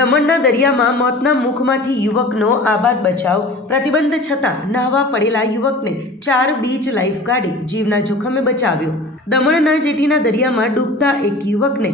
દમણના દરિયામાં મોતના મુખમાંથી યુવકનો આબાદ બચાવ. પ્રતિબંધ છતાં નહાવા પડેલા યુવકને 4 બીચ લાઈફગાર્ડે જીવના જોખમે બચાવ્યો. દમણના જેટીના દરિયામાં ડૂબતા એક યુવકને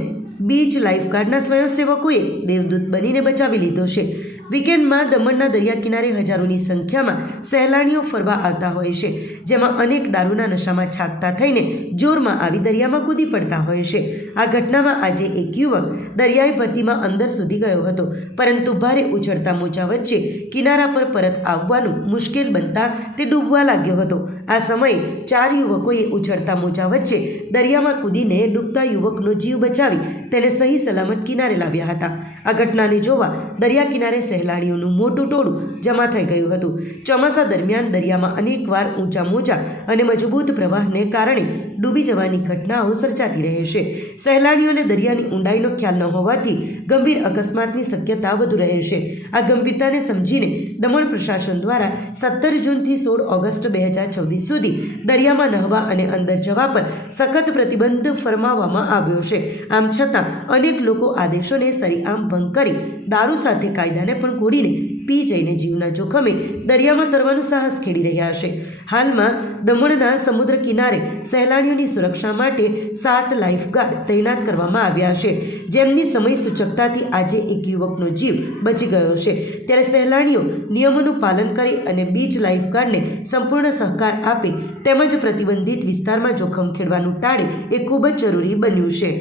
બીચ લાઈફગાર્ડના સ્વયંસેવકોએ દેવદૂત બનીને બચાવી લીધો છે. વીકેન્ડમાં દમણના દરિયા કિનારે હજારોની સંખ્યામાં સહેલાણીઓ ફરવા આવતા હોય છે, જેમાં અનેક દારૂના નશામાં છાકતા થઈને જોરમાં આવી દરિયામાં કૂદી પડતા હોય છે. આ ઘટનામાં આજે એક યુવક દરિયાઈ ભરતીમાં અંદર સુધી ગયો હતો, પરંતુ ભારે ઉછળતા મોજા વચ્ચે કિનારા પર પરત આવવાનું મુશ્કેલ બનતા તે ડૂબવા લાગ્યો હતો. આ સમયે 4 યુવકોએ ઉછળતા મોજા વચ્ચે દરિયામાં કૂદીને ડૂબતા યુવકનો જીવ બચાવી તેને સહી સલામત કિનારે લાવ્યા હતા. આ ઘટનાને જોવા દરિયા કિનારે સહેલાણીઓનું મોટું ટોળું જમા થઈ ગયું હતું. ચોમાસા દરમિયાન દરિયામાં અનેકવાર ઊંચા મોજા અને મજબૂત પ્રવાહને કારણે ડૂબી જવાની ઘટનાઓ સર્જાતી રહે છે. સહેલાણીઓને દરિયાની ઊંડાઈનો ખ્યાલ ન હોવાથી ગંભીર અકસ્માતની શક્યતા વધુ રહે છે. આ ગંભીરતાને સમજીને દમણ પ્રશાસન દ્વારા 17 જૂનથી 16 ઓગસ્ટ 2024 સુધી દરિયામાં નહાવા અને અંદર જવા પર સખત પ્રતિબંધ ફરમાવવામાં આવ્યો છે. આમ છતાં અનેક લોકો આદેશોને સરેઆમ ભંગ કરી દારૂ સાથે કાયદાને પણ ઘોડીને પી જઈને જીવના જોખમે દરિયામાં તરવાનું સાહસ ખેડી રહ્યા છે. હાલમાં દમણના સમુદ્ર કિનારે સહેલાણીઓની સુરક્ષા માટે 7 લાઈફગાર્ડ તૈનાત કરવામાં આવ્યા છે, જેમની સમય સૂચકતાથી આજે એક યુવકનો જીવ બચી ગયો છે. ત્યારે સહેલાણીઓ નિયમોનું પાલન કરી અને બીચ લાઈફગાર્ડને સંપૂર્ણ સહકાર આપે તેમજ પ્રતિબંધિત વિસ્તારમાં જોખમ ખેડવાનું ટાળે એ ખૂબ જ જરૂરી બન્યું છે.